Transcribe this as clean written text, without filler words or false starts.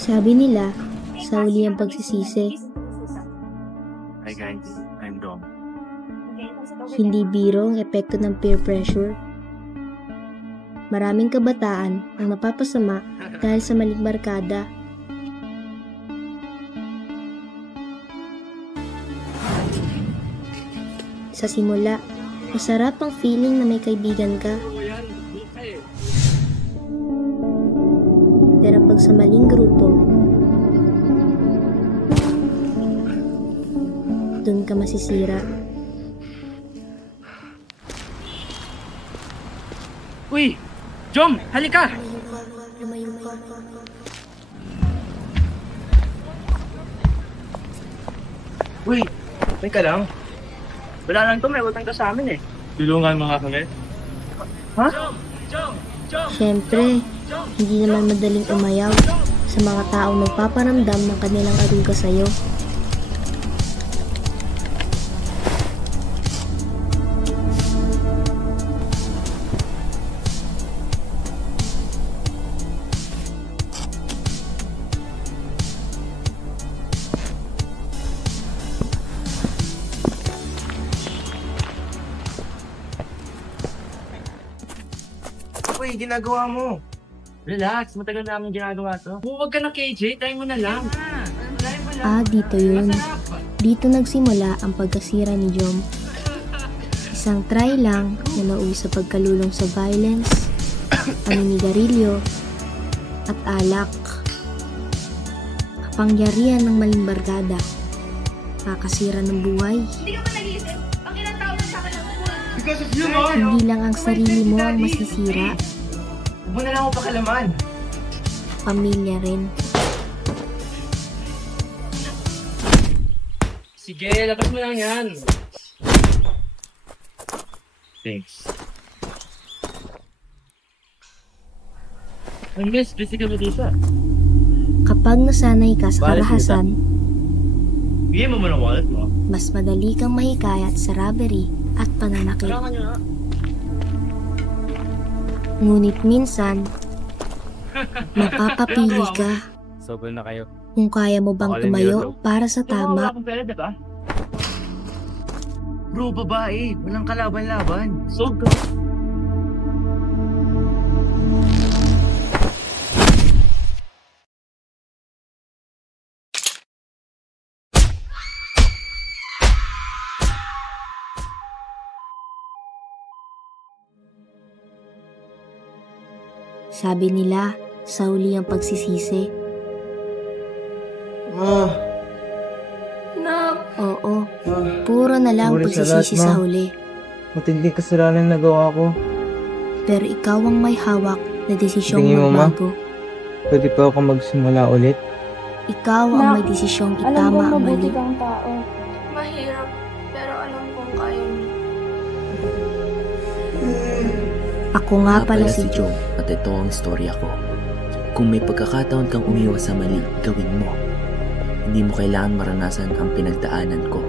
Sabi nila, sa huli ang pagsisisi. Hi guys, I'm Dom. Hindi biro ang epekto ng peer pressure. Maraming kabataan ang napapasama dahil sa maling barkada. Sa simula, masarap ang feeling na may kaibigan ka. Pero pag sa maling grupo, dun ka masisira. Uy! Jom! Halika! Lumayo ka. Uy! May ka lang? Wala lang to, may utang ka sa amin eh. Tulungan mga kami? Ha? Siyempre, hindi naman madaling umayaw sa mga taong nagpaparamdam ng kanilang aruga sa'yo. Uy, ginagawa mo. Relax, matagal namin ginagawa to. Huwag ka na KJ, try mo na lang. Dito yun. Dito nagsimula ang pagkasira ni Jom. Isang try lang na nauwi sa pagkalulong sa violence, paninigarilyo, at alak. Kapangyarihan ng maling barkada. Kakasira ng buhay. Hindi ka ba nag-iisip? Ang ilang taon na sa akin ang Because of you, no? Hindi lang ang sarili mo ang masisira, Huwag mo na lang ako pakalaman. pamilya rin. Sige, labas mo lang yan. Thanks. Miss, busy ka ba dito? Kapag nasanay ka sa karahasan, Bigyan mo muna wallet mo. mas madali kang mahikayat sa robbery at pananakit. Kailangan nyo na. Ngunit minsan, mapapapili ka Sobrang na kayo. kung kaya mo bang tumayo para sa Wala tama. akong pera, diba? Bro, babae. Walang kalaban-laban. Sog ka. Sabi nila, sa huli ang pagsisisi. Oo, puro na lang Sorry sa pagsisisi lahat, Ma. sa huli. Matinding kasalanan na nagawa ko. Pero ikaw ang may hawak na desisyong Tingin mo, Ma? magbago. Pwede pa ako magsimula ulit? Ikaw ang may desisyong itama ang mali. kang tao. Mahirap, pero alam kong kaya mo. Ako nga pala si Jo. Joe at ito ang istorya ko. Kung may pagkakataon kang umiwas sa mali, gawin mo. Hindi mo kailangan maranasan ang pinagdaanan ko.